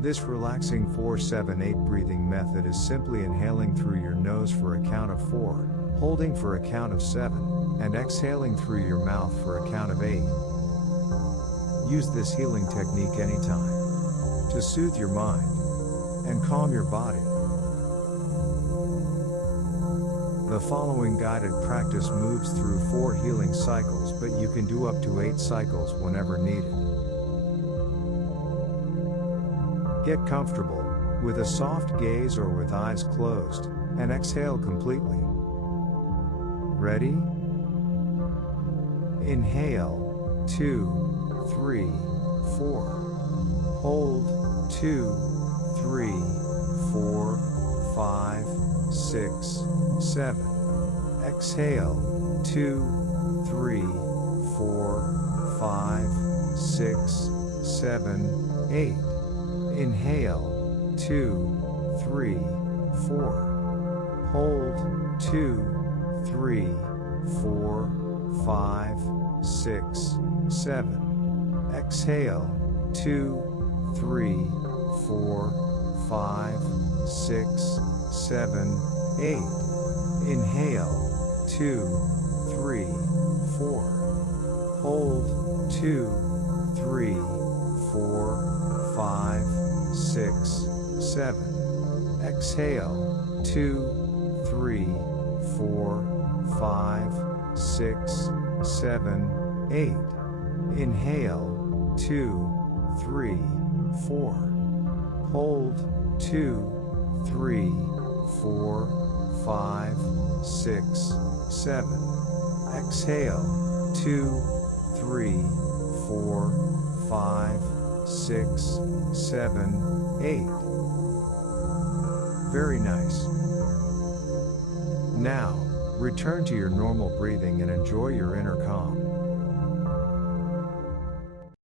This relaxing 4-7-8 breathing method is simply inhaling through your nose for a count of 4, holding for a count of 7, and exhaling through your mouth for a count of 8. Use this healing technique anytime to soothe your mind and calm your body. The following guided practice moves through 4 healing cycles, but you can do up to 8 cycles whenever needed. Get comfortable, with a soft gaze or with eyes closed, and exhale completely. Ready? Inhale, 2, 3, 4. Hold, 2, 3, 4, 5, 6, 7. Exhale, 2, 3, 4, 5, 6, 7, 8. Inhale, 2, 3, 4. Hold, 2, 3, 4, 5, 6, 7. Exhale, 2, 3, 4, 5, 6, 7, 8. Inhale, 2, 3, 4. Hold, 2, 3, 4, 5, 6, 7. Exhale, 2, 3, 4, 5, 6, 7, 8. Inhale, 2, 3, 4. Hold, 2, 3, 4, 5, 6, 7. Exhale, 2, 3, 4, 5, 6, 7, 8. Very nice. Now, return to your normal breathing and enjoy your inner calm.